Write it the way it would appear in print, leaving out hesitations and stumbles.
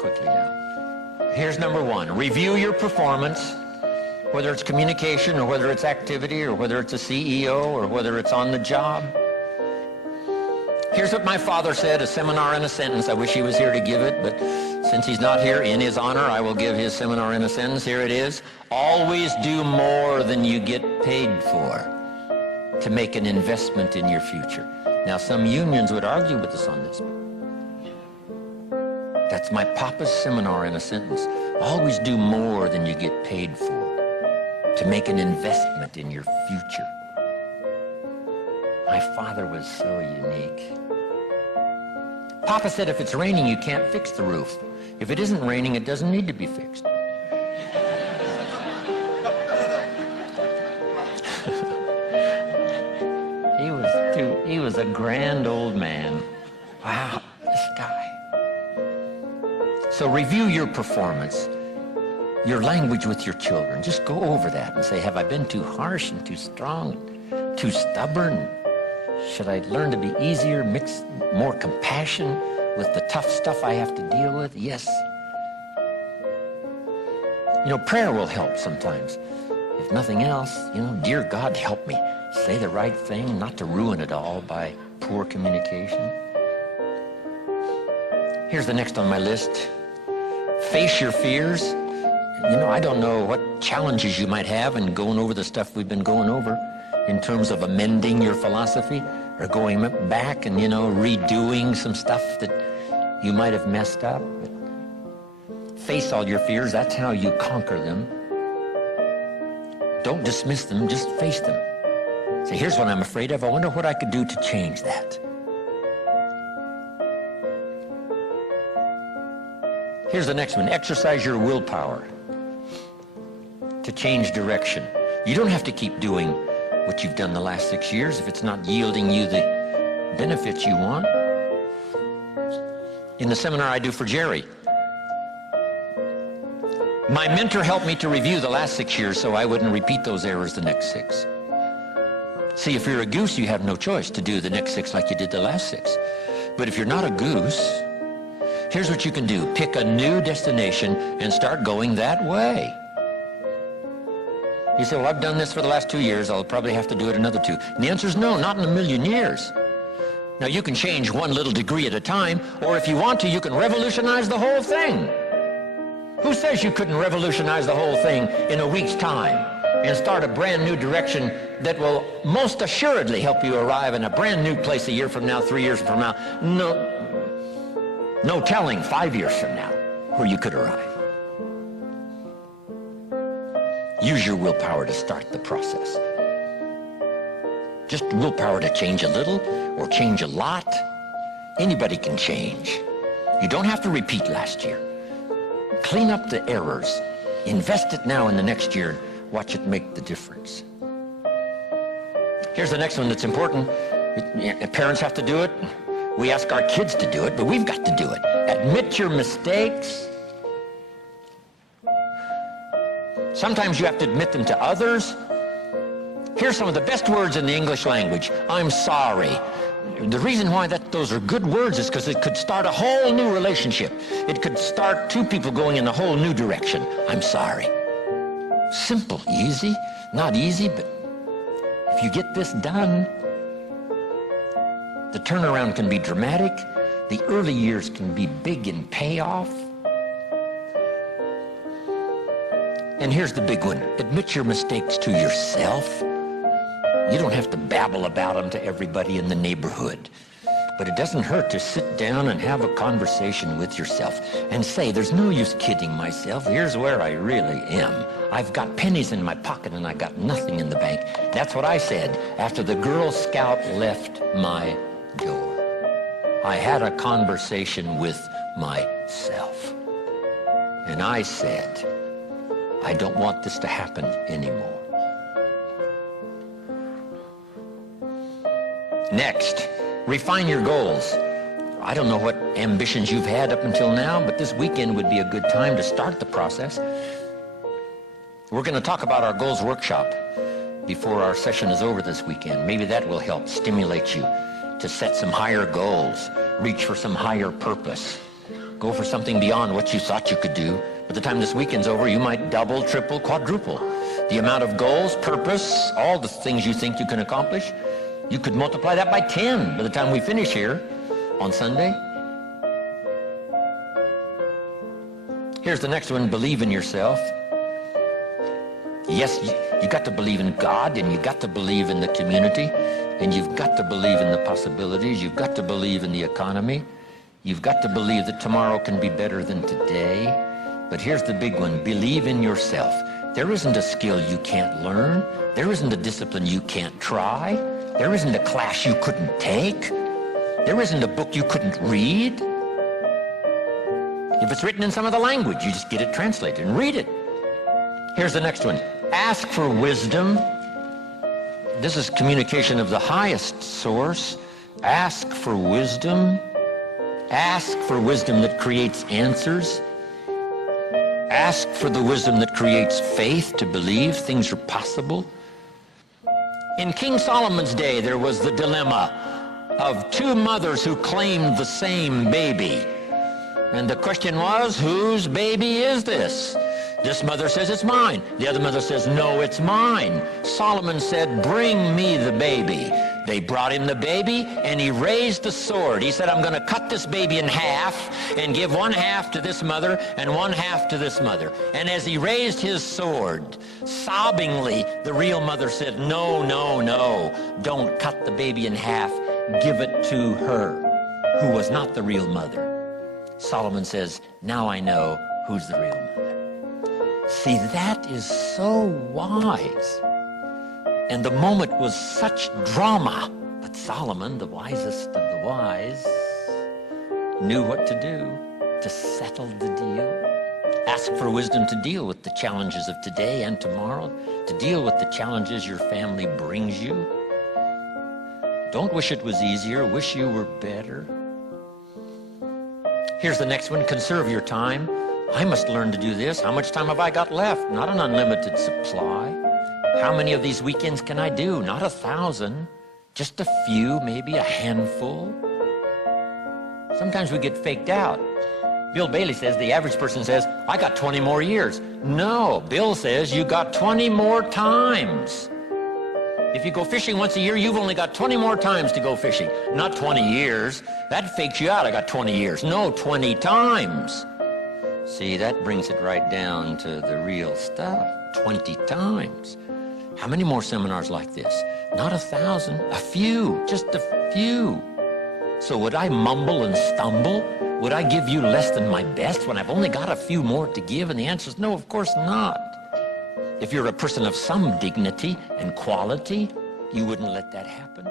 quickly now. Here's number one. Review your performance, whether it's communication or whether it's activity or whether it's a CEO or whether it's on the job. Here's what my father said, a seminar in a sentence. I wish he was here to give it, but since he's not here, in his honor, I will give his seminar in a sentence. Here it is. Always do more than you get paid for to make an investment in your future. Now, some unions would argue with us on this. That's my papa's seminar in a sentence. Always do more than you get paid for to make an investment in your future. My father was so unique. Papa said if it's raining, you can't fix the roof. If it isn't raining, it doesn't need to be fixed. He was a grand old man. Wow, this guy. So review your performance, your language with your children. Just go over that and say, have I been too harsh and too strong, too stubborn? Should I learn to be easier, mix more compassion with the tough stuff I have to deal with? Yes. You know, prayer will help sometimes. If nothing else, dear God, help me say the right thing, not to ruin it all by poor communication. Here's the next on my list. Face your fears. I don't know what challenges you might have in going over the stuff we've been going over in terms of amending your philosophy or going back and, redoing some stuff that you might have messed up. Face all your fears. That's how you conquer them. Don't dismiss them, just face them. Say, here's what I'm afraid of. I wonder what I could do to change that. Here's the next one. Exercise your willpower to change direction. You don't have to keep doing what you've done the last 6 years if it's not yielding you the benefits you want. In the seminar I do for Jerry, my mentor helped me to review the last 6 years so I wouldn't repeat those errors the next 6. See, if you're a goose, you have no choice to do the next 6 like you did the last 6. But if you're not a goose, here's what you can do. Pick a new destination and start going that way. You say, well, I've done this for the last 2 years. I'll probably have to do it another 2. And the answer is no, not in a million years. Now, you can change one little degree at a time, or if you want to, you can revolutionize the whole thing. Who says you couldn't revolutionize the whole thing in a week's time and start a brand new direction that will most assuredly help you arrive in a brand new place a year from now, 3 years from now? No telling 5 years from now where you could arrive. Use your willpower to start the process. Just willpower to change a little or change a lot. Anybody can change. You don't have to repeat last year. Clean up the errors. Invest it now in the next year. Watch it make the difference. Here's the next one that's important. Parents have to do it. We ask our kids to do it, but we've got to do it. Admit your mistakes. Sometimes you have to admit them to others. Here's some of the best words in the English language. I'm sorry. The reason why those are good words is because it could start a whole new relationship. It could start 2 people going in a whole new direction. I'm sorry. Simple, easy. Not easy, but if you get this done, the turnaround can be dramatic. The early years can be big in payoff. And here's the big one. Admit your mistakes to yourself. You don't have to babble about them to everybody in the neighborhood. But it doesn't hurt to sit down and have a conversation with yourself and say, there's no use kidding myself. Here's where I really am. I've got pennies in my pocket and I got nothing in the bank. That's what I said after the Girl Scout left my door. I had a conversation with myself. And I said, I don't want this to happen anymore. Next, refine your goals. I don't know what ambitions you've had up until now, but this weekend would be a good time to start the process. We're going to talk about our goals workshop before our session is over this weekend. Maybe that will help stimulate you to set some higher goals, reach for some higher purpose. Go for something beyond what you thought you could do. By the time this weekend's over, you might double, triple, quadruple the amount of goals, purpose, all the things you think you can accomplish. You could multiply that by 10 by the time we finish here on Sunday. Here's the next one, believe in yourself. Yes, you got to believe in God, and you got to believe in the community, and you've got to believe in the possibilities. You've got to believe in the economy. You've got to believe that tomorrow can be better than today. But here's the big one, believe in yourself. There isn't a skill you can't learn. There isn't a discipline you can't try. There isn't a class you couldn't take. There isn't a book you couldn't read. If it's written in some other language, you just get it translated and read it. Here's the next one. Ask for wisdom. This is communication of the highest source. Ask for wisdom. Ask for wisdom that creates answers. Ask for the wisdom that creates faith to believe things are possible. In King Solomon's day, there was the dilemma of two mothers who claimed the same baby. And the question was, whose baby is this? This mother says, it's mine. The other mother says, no, it's mine. Solomon said, bring me the baby. They brought him the baby, and he raised the sword. He said, I'm going to cut this baby in half and give one half to this mother and one half to this mother. And as he raised his sword, sobbingly, the real mother said, no, no, no, don't cut the baby in half. Give it to her, who was not the real mother. Solomon says, now I know who's the real mother. See, that is so wise. And the moment was such drama. But Solomon, the wisest of the wise, knew what to do to settle the deal. Ask for wisdom to deal with the challenges of today and tomorrow, to deal with the challenges your family brings you. Don't wish it was easier, wish you were better. Here's the next one, conserve your time. I must learn to do this. How much time have I got left? Not an unlimited supply. How many of these weekends can I do? Not 1,000, just a few, maybe a handful. Sometimes we get faked out. Bill Bailey says, the average person says, I got 20 more years. No, Bill says you got 20 more times. If you go fishing once a year, you've only got 20 more times to go fishing. Not 20 years. That fakes you out. I got 20 years. No, 20 times. See, that brings it right down to the real stuff. 20 times. How many more seminars like this? Not 1,000, a few, just a few. So would I mumble and stumble? Would I give you less than my best when I've only got a few more to give? And the answer is no, of course not. If you're a person of some dignity and quality, you wouldn't let that happen.